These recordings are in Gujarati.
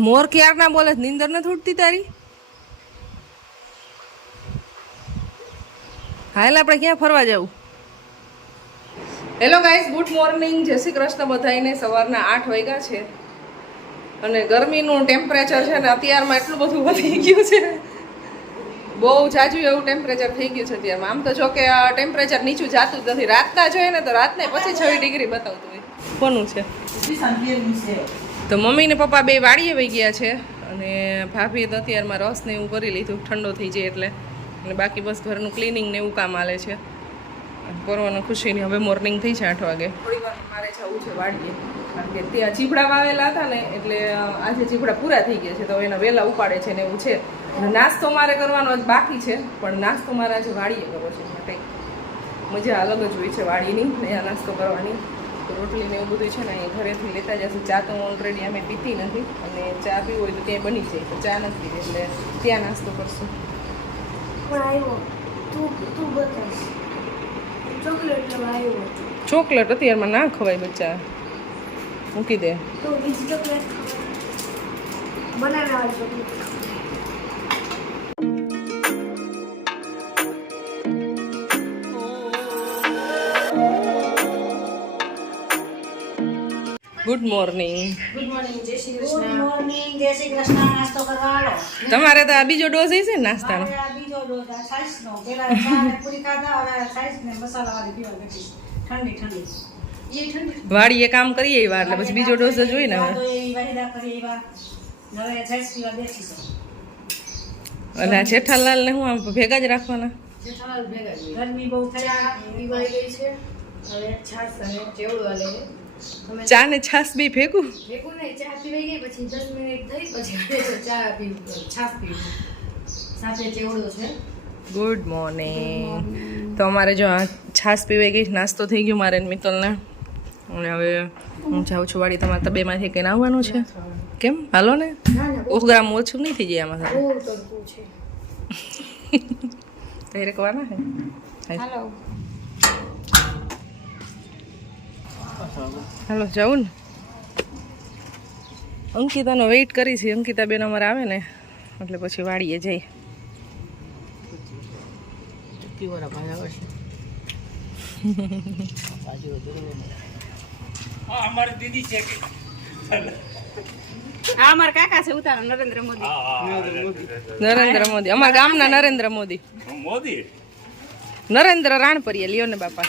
મોર ક્યાર ના બોલે? નીંદર નથી ઉઠતી તારી? હાલ આપણે ક્યાં ફરવા જવું? હેલો ગાઈઝ ગુડ મોર્નિંગ જય શ્રી કૃષ્ણ બધાઈને સવારના આઠ વાગ્યા છે અને ગરમીનું ટેમ્પરેચર છે ને અત્યારમાં એટલું બધું વધી ગયું છે. બહુ જાજુ એવું ટેમ્પરેચર થઈ ગયું છે અત્યારમાં. આમ તો જો કે ટેમ્પરેચર નીચું જાતું જ નથી. રાતના જોઈએ ને તો રાતને પછી છવ્વીસ ડિગ્રી બતાવતું હોય. કોનું છે? તો મમ્મી ને પપ્પા બે વાડીએ વહી ગયા છે અને ભાભીએ તો અત્યારમાં રસ ને એવું કરી લીધું, ઠંડો થઈ જાય એટલે. અને બાકી બસ ઘરનું ક્લિનિંગ ને એવું કામ આલે છે. કરવાનું ખુશીની હવે મોર્નિંગ થઈ છે આઠ વાગે. થોડી વાર મારે જવું છે વાડીએ, કારણ કે ત્યાં ચીપડા વાવેલા હતા ને, એટલે આજે ચીપડા પૂરા થઈ ગયા છે, તો એના વહેલા ઉપાડે છે ને એવું છે. નાસ્તો મારે કરવાનો જ બાકી છે, પણ નાસ્તો મારે આજે વાડીએ કરવો છે. માટે મજા અલગ જ હોય છે વાડીની આ નાસ્તો કરવાની. તો રોટલી ને એવું બધું છે ને અહીં ઘરેથી લેતા જશું ચા તો ઓલરેડી અમે પીતી નથી. અને ચા પીવી હોય તો ત્યાં બની જાય તો ચા નથી એટલે ત્યાં નાસ્તો કરશું. પણ તું તું ચોકલેટ અત્યારમાં ના ખવાય બચ્ચા. મૂકી દે. Banana chocolate. Good morning good morning જય શ્રી કૃષ્ણ ગુડ મોર્નિંગ જય શ્રી કૃષ્ણ નાસ્તો કરવા આવો તમારે તો આ બીજો ડોઝ હશે ને નાસ્તાનો? હવે આ બીજો ડોઝ આ છાશ નો. પેલા ચા ને પૂરી ખાધા હવે છાશ ને મસાલા વાળી પીવા બેઠી. ઠંડી ઠંડી. એ ઠંડી. વાડીએ કામ કરીએ એવા એટલે પછી બીજો ડોઝ જ હોય ને હવે. તો એવી વાહિદા કરી એવા. હવે છાશ પીવા બેઠી છે. અને આ જેઠાલાલ ને હું આમ ભેગા જ રાખવાના? જેઠાલાલ ભેગા જ હોય. ગરમી બહુ થઈ પીવાઈ ગઈ છે. હવે છાશ અને ચેવડો આલે છે તમે ચા ને છાસ બી ભેગું? ભેગું નહીં ચા પીવાઈ ગઈ પછી દસ મિનિટ થઈ પછી ચા પીવું છાસ પીવું. સાથે ચેવડો છે. ગુડ મોર્નિંગ તો અમારે જો છાસ પીવાઈ ગઈ નાસ્તો થઈ ગયો મારે ને મિત્તલને. અને હવે હું જાઉં છું વાડી તમારે તબેમાંથી કંઈ આવવાનું છે? કેમ? હાલો ને? એક ગ્રામ ઓછું નહીં થઈ જાય આમાં બહુ તડકું છે. હે હાલો. હાલો જવું ને. અંકિતાનો વેઇટ કરી છે. અંકિતા બેન અમારે આવે ને એટલે પછી વાડીએ જઈ આ અમારા કાકા છે નરેન્દ્ર મોદી. અમારા ગામના નરેન્દ્ર મોદી. મોદી? નરેન્દ્ર રાણપરિયા લ્યો ને બાપા.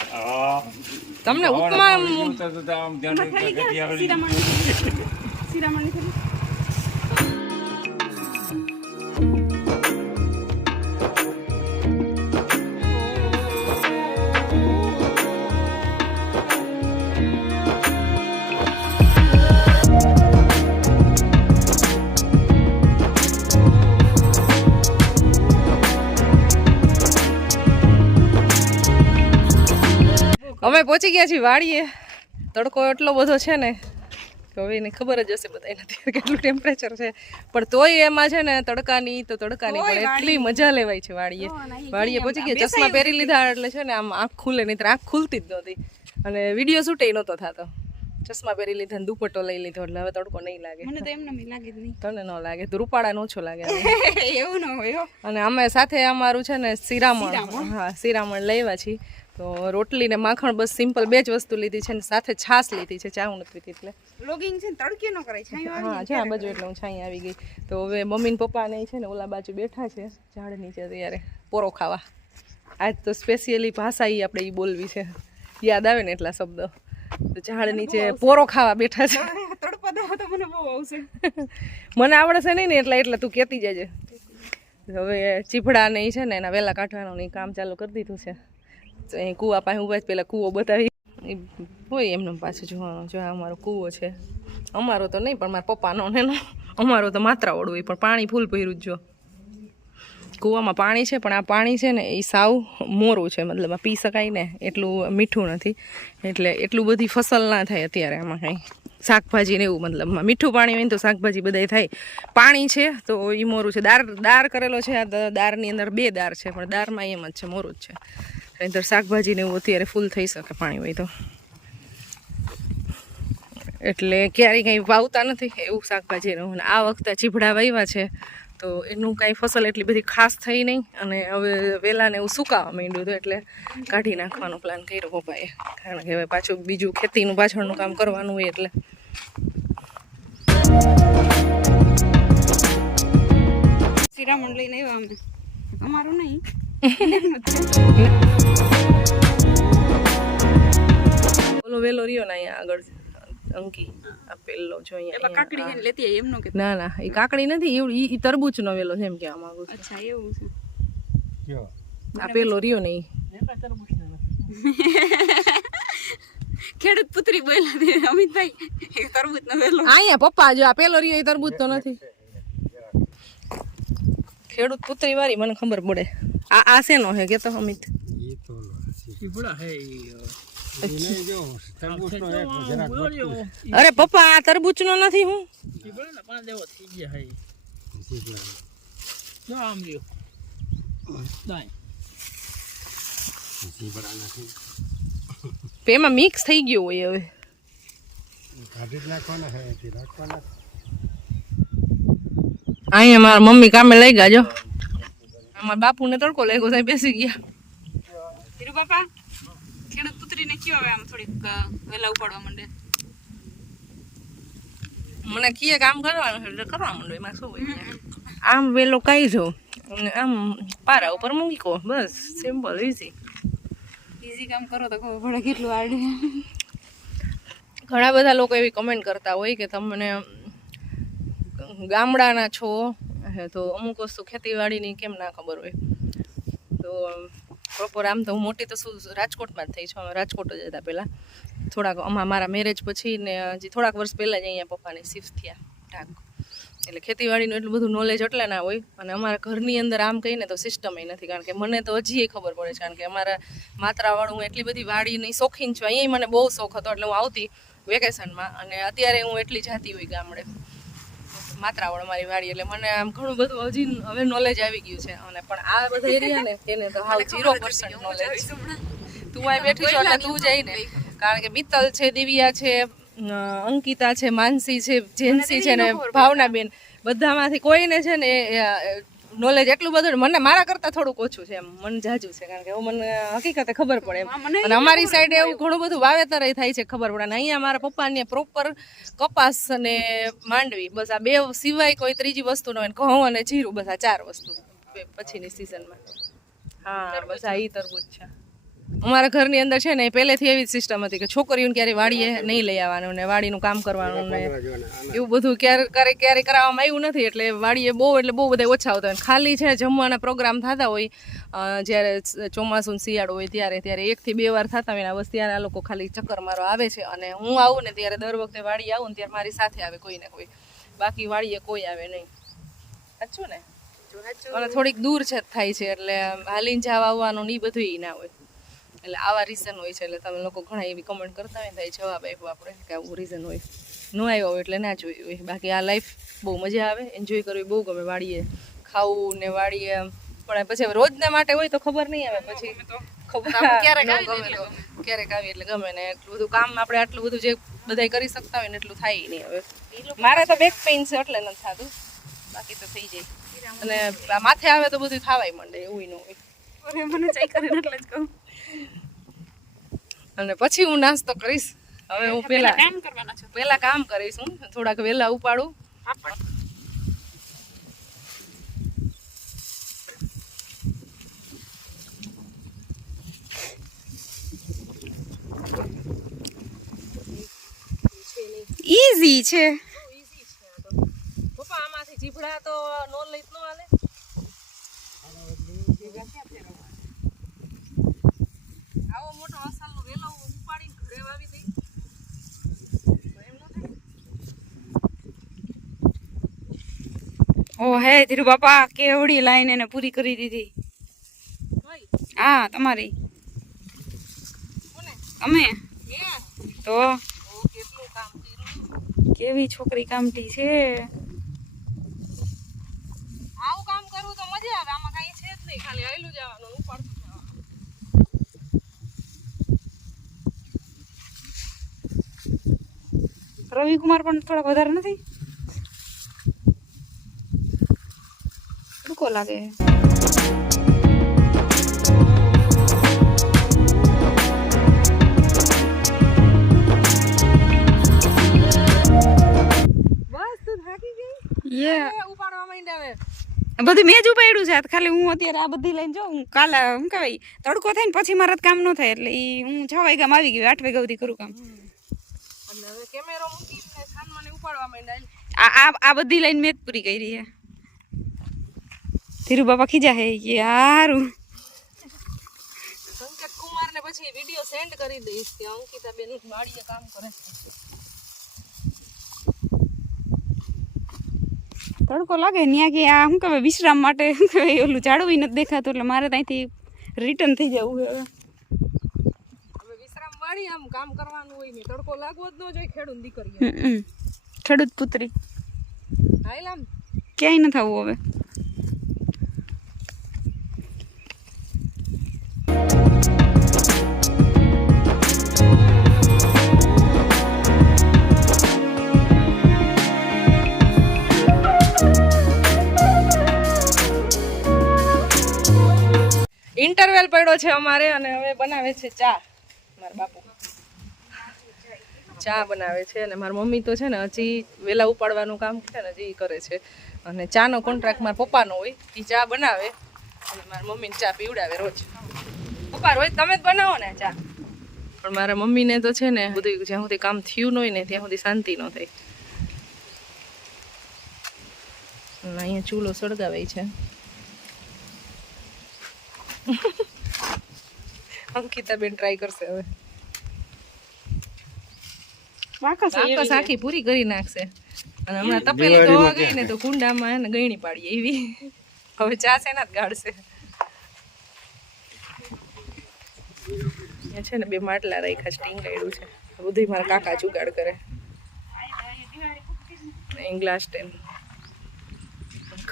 તમને ઉપમા અમે પહોંચી ગયા છીએ વાડીએ. તડકો એટલો બધો છે ને કે હવે એને ખબર જ હશે બધા અત્યારે કેટલું ટેમ્પરેચર છે. પણ તોય એમાં છે ને તડકાની તો તડકાની પણ એટલી મજા લેવાય છે વાડીએ. વાડીએ પહોંચી ગયા ચશ્મા પહેરી લીધા એટલે છે ને આમ આંખ ખુલે નહીં આંખ ખુલતી જ નહોતી. અને વીડિયો શૂટ નહોતો થતો. ચશ્મા પહેરી લીધા ને દુપટ્ટો લઈ લીધો એટલે હવે તડકો નહીં લાગે. મને તો એમને લાગે જ નહીં. તને ન લાગે તો રૂપાળાનો ઓછો લાગે. એવું ન હોય અને અમે સાથે અમારું છે ને સિરામણ હા સિરામણ લેવા છીએ. તો રોટલી ને માખણ બસ સિમ્પલ બે જ વસ્તુ લીધી છે ને સાથે છાશ લીધી છે ચા હું નથી પીતી એટલે. લોગિંગ છે ને તડકે ન કરાય છાંયો હા છે આ બાજુ એટલે હું છાંય આવી ગઈ. તો હવે મમ્મી ને પપ્પા ને છે ને ઓલા બાજુ બેઠા છે ઝાડ નીચે ત્યારે. પોરો ખાવા. આજ તો સ્પેશિયલી ભાષા એ આપણે એ બોલવી છે. યાદ આવે ને એટલા શબ્દો. તો ઝાડ નીચે પોરો ખાવા બેઠા છે. તો મને બહુ આવશે. મને આવડશે નહીં ને એટલે એટલે તું કહેતી જજે. હવે ચીભડા ને છે ને એના વેલા કાઢવાનું કામ ચાલુ કરી દીધું છે. તો અહીં કૂવા પાસે ઊભા જ પેલા કૂવો બતાવી. હોય એમને પાછું જોવાનું જો અમારો કૂવો છે. અમારો તો નહીં, પણ મારા પપ્પાનો ને અમારો તો માત્રાવાળું હોય, પણ પાણી ફૂલ પહેર્યું જ જો. કૂવામાં પાણી છે, પણ આ પાણી છે ને એ સાવ મોરું છે, મતલબ પી શકાય ને, એટલું મીઠું નથી. એટલે એટલું બધી ફસલ ના થાય અત્યારે આમાં કાંઈ. શાકભાજી ને એવું, મતલબ મીઠું પાણી હોય ને તો શાકભાજી બધાય થાય. પાણી છે, તો એ મોરું છે. દાર દાર કરેલો છે, આ દારની અંદર બે દાર છે, પણ દારમાં એમ જ છે, મોરું જ છે. અંદર શાકભાજી ને એવું અત્યારે ફૂલ થઈ શકે પાણી હોય તો. એટલે ક્યારેય કંઈ વાવતા નથી એવું શાકભાજીનું આ વખતે ચીભડા વાવ્યા છે, તો એનું કાંઈ ફસલ એટલી બધી ખાસ થઈ નહીં. અને હવે વહેલાને એવું સુકાવા માંડ્યું હતું એટલે કાઢી નાખવાનો પ્લાન કર્યો પપ્પાએ. કારણ કે હવે પાછું બીજું ખેતીનું પાછળનું કામ કરવાનું હોય એટલે. શિરામણ લઈને આવ્યા અમે. અમારું નહીં. ઓલો વેલો રહ્યો ને અહીંયા આગળ અંકી આ પેલો જો અહીંયા કાકડી લેતી એમનો કે ના ના એ કાકડી નથી એવું ઈ તરબૂચનો વેલો છે એમ કહેવા માંગુ છું. અચ્છા એવું છે. આ પેલો રહ્યો ને ઈ. ખેડૂત પુત્રી બોલ્યા અમિતભાઈ. તરબૂચ નો વેલો. અહીંયા પપ્પા જો આ પેલો રહ્યો એ તરબૂચ તો નથી. ખેડૂત પુત્રી વાળી મને ખબર પડે. આ આ શેનો હે કે તો અમિત અરે પપ્પા આ તરબૂચ નો નથી હું એમાં મિક્સ થઈ ગયું હોય હવે અહીંયા મારા મમ્મી કામે લઈ ગયા જો અમારા બાપુને તડકો લાગ્યો સાહેબ બેસી ગયા. ધીરુ બાપા ખેડૂત પુત્રીને કયો હવે આમ થોડીક વહેલા ઉપાડવા માંડે? મને કીએ કામ કરવાનું એટલે કરવા માંડો એમાં શું હોય? આમ વેલો કાઈ જો અને આમ પારા ઉપર મૂકો બસ સિમ્પલ ઇઝી ઈઝી કામ કરો તો ખબર પડે કેટલું આડે. ઘણા બધા લોકો એવી કમેન્ટ કરતા હોય કે તમને ગામડાના છો હે, તો અમુક વસ્તુ ખેતીવાડીની કેમ ના ખબર હોય. તો પ્રોપર આમ તો હું મોટી તો શું રાજકોટમાં જ થઈ છું રાજકોટ જ હતા પહેલાં. થોડાક અમારા મારા મેરેજ પછી ને, હજી થોડાક વર્ષ પહેલાં જ અહીંયા પપ્પાને શિફ્ટ થયા, ઢાક. એટલે ખેતીવાડીનું એટલું બધું નોલેજ એટલે ના હોય, અને અમારા ઘરની અંદર આમ કહીને તો સિસ્ટમ નથી, કારણ કે મને તો હજી એ ખબર પડે છે, કારણ કે અમારા માત્રાવાળું હું એટલી બધી વાડીની શોખીન છું, અહીંયા મને બહુ શોખ હતો, એટલે હું આવતી વેકેશનમાં અને અત્યારે હું એટલી જાતી હોય ગામડે. માત્રાવાળ મારી વાડી એટલે મને આમ ઘણું બધું હજી હવે નોલેજ આવી ગયું છે. અને પણ આ બધા એરિયા ને એને તો હાવ ઝીરો પર્સન્ટ નોલેજ તું આ બેઠી છો એટલે તું જઈ ને કારણ કે મિત્તલ છે દિવ્યા છે અંકિતા છે માનસી છે જેન્સી છે ને ભાવનાબેન. બધામાંથી કોઈને છે ને નોલેજ એટલું બધું મને મારા કરતાં થોડુંક ઓછું છે એમ. મન જાજુ છે કારણ કે હું મને હકીકતે ખબર પડે એમ. અને અમારી સાઈડે એવું ઘણું બધું વાવેતર થાય છે ખબર પડે. અને અહીંયા મારા પપ્પાને પ્રોપર કપાસ અને માંડવી બસ આ બે સિવાય કોઈ ત્રીજી વસ્તુ ન હોય ઘઉં અને જીરું બસ આ ચાર વસ્તુ. પછીની સિઝનમાં હા બસ આ ઈ તરબૂચ છે. અમારા ઘરની અંદર છે ને પહેલેથી એવી જ સિસ્ટમ હતી કે છોકરીઓને ક્યારેય વાડીએ નહીં લઈ આવવાનું ને વાડીનું કામ કરવાનું ને એવું બધું ક્યારે ક્યારેક ક્યારેય કરાવવામાં આવ્યું નથી એટલે વાડીએ બહુ એટલે બહુ બધા ઓછા આવતા હોય. અને ખાલી છે જમવાના પ્રોગ્રામ થતા હોય જ્યારે ચોમાસું શિયાળો હોય ત્યારે ત્યારે એકથી બે વાર થતા હોય ને બસ ત્યારે આ લોકો ખાલી ચક્કર મારો આવે છે. અને હું આવું ને ત્યારે દર વખતે વાડી આવું ને ત્યારે મારી સાથે આવે કોઈ ને કોઈ. બાકી વાડીએ કોઈ આવે નહીં. સાચું ને? અને થોડીક દૂર છે થાય છે એટલે હાલીને જવા આવવાનું ને એ બધું ના હોય. એટલે આવા રીઝન હોય છે એટલે તમે લોકો ઘણા એવી કમેન્ટ કરતા હોય તો જવાબ આપ્યો આપણે કે આવું રીઝન હોય. ન આવ્યો હોય એટલે ના જોયું હોય. બાકી આ લાઈફ બહુ મજા આવે એન્જોય કરવી બહુ ગમે વાડીએ ખાવું ને વાડીએ પણ પછી હવે રોજના માટે હોય તો ખબર નહીં આવે પછી. ખબર ક્યારેક આવી ક્યારેક આવી એટલે ગમે ને એટલું બધું કામ આપણે આટલું બધું જે બધાય કરી શકતા હોય ને એટલું થાય નહીં હવે. મારે તો બેક પેઇન છે એટલે નથી થતું. બાકી તો થઈ જાય. અને આ માથે આવે તો બધું થવાય માંડે એવું ન હોય. મને ચેક કરીને એટલે જ કહું. અને પછી હું નાસ્તો કરીશ. હવે હું પેલા કામ કરવાના છો. પેલા કામ કરીશ હું. થોડાક વહેલા ઉપાડું. ઈઝી છે. પપ્પા આમાંથી જીભડા તો નો લઈ નો હાલે આવો મોટો મસાલો વેલો ઉપાડીને ઘરે વાવી દઈ એમ ન થાય ઓ હે ધીરુ બાપા કેવડી લાઈન એને પૂરી કરી દીધી. હા તમારી. અમે? તો? કેટલું કામ કેવી છોકરી કામટી છે? આવું કામ કરવું તો મજા આવે આમાં કાંઈ છે જ નહીં ખાલી હૈલું જવાનું ઉપાડતું જવાનું. રવિકુમાર પણ થોડા વધારે નથી? ટૂંકો લાગે બધું મેં જ ઉપાડ્યું છે. ખાલી હું અત્યારે આ બધી લઈને જાઉં. હું કાલે શું કહેવાય તડકો થાય ને પછી મારા કામ ન થાય. એટલે એ હું છ વાગ્યામાં આવી ગયું આઠ વાગ્યા સુધી કરું કામ. કેમેરો મૂકીને ઉપાડવા માંડ્યા આ આ આ બધી લાઈન મેં જ પૂરી કરી છે. ધીરુ બાપા ખીજા હે કે હારું સંકેત કુમાર ને પછી વીડિયો સેન્ડ કરી દઈશ કે અંકિતા બેન વાડીએ કામ કરે છે. તડકો લાગે ત્યાં કે આ શું કહેવાય વિશ્રામ માટે શું કહેવાય ઓલું ઝાડવું નથી દેખાતું એટલે મારે ત્યાંથી રિટર્ન થઈ જવું હવે. હવે વિશ્રામ વાળી આમ કામ કરવાનું હોય ને તડકો લાગવો જ ન જોઈએ ખેડૂત દીકરીએ. હમ, હમ. ખેડૂત પુત્રી. હાલ આમ. ક્યાંય ન થવું હવે. ઇન્ટરવેલ પડ્યો છે અમારે અને હવે બનાવે છે ચા. મારા બાપુ. ચા બનાવે છે અને મારી મમ્મી તો છે ને હજી વહેલા ઉપાડવાનું કામ છે ને હજી કરે છે. અને ચાનો કોન્ટ્રાક્ટ મારા પપ્પાનો હોય એ ચા બનાવે. અને મારી મમ્મીને ચા પીવડાવે રોજ. પપ્પા, રોજ તમે જ બનાવો ને ચા? પણ મારા મમ્મીને તો છે ને બધું જ્યાં સુધી કામ થયું ન હોય ને ત્યાં સુધી શાંતિ ન થાય. અહીંયા ચૂલો સળગાવે છે. અંકિતા બેન ટ્રાય કરશે હવે. વાકસ વાકસ આખી પૂરી કરી નાખશે. અને હમણાં તપેલી ધોવા ગઈ ને તો કુંડામાં એને ગયણી પાડીએ એવી. હવે ચા શેના જ ગાળશે. અહીંયા છે ને બે માટલા રાખ્યા છે ટીંગાડ્યું છે. બધું મારા કાકા જુગાડ કરે. ગ્લાસ ટેન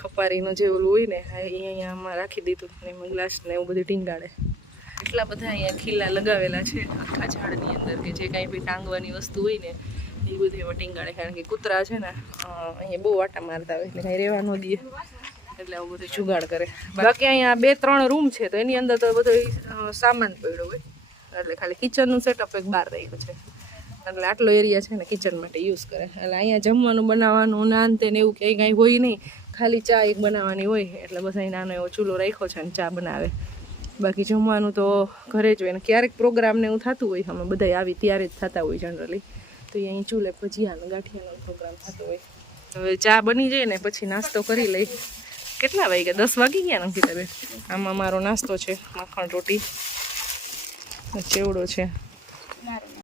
ખપારીનું જે ઓલું હોય ને એ અહીંયા આમાં રાખી દીધું ને ગ્લાસ ને એવું બધું ટીંગાડે. એટલા બધા અહીંયા ખીલા લગાવેલા છે, આખા ઝાડની અંદર કે જે કાંઈ બી ટાંગવાની વસ્તુ હોય ને, એ બધું એમાં ટીંગાડે. કારણ કે કૂતરા છે ને અહીંયા બહુ વાટા મારતા હોય, એટલે કાંઈ રહેવા ન દે. એટલે આવું બધું જુગાડ કરે. બાકી અહીંયા બે, ત્રણ રૂમ છે, તો એની અંદર તો બધો સામાન પડ્યો હોય. એટલે ખાલી કિચનનું સેટઅપ એક બહાર રહ્યું છે. એટલે આટલો એરિયા છે ને કિચન માટે યુઝ કરે. એટલે અહીંયા જમવાનું, બનાવવાનું નાન તે ને એવું ક્યાંય કાંઈ હોય નહીં. ખાલી ચા એક બનાવવાની હોય એટલે બધા નાનો એવો ચૂલો રાખ્યો છે અને ચા બનાવે. બાકી જમવાનું તો ઘરે જ હોય ને ક્યારેક પ્રોગ્રામ ને એવું થતું હોય અમે બધા આવી ત્યારે જ થતા હોય જનરલી તો અહીં ચૂલે ભજીયાનો, ગાંઠિયાનો પ્રોગ્રામ થતો હોય હવે ચા બની જાય ને પછી નાસ્તો કરી લઈ કેટલા વાગ્યા? દસ વાગી ગયા નથી તમે આમાં મારો નાસ્તો છે, માખણ રોટી ચેવડો છે.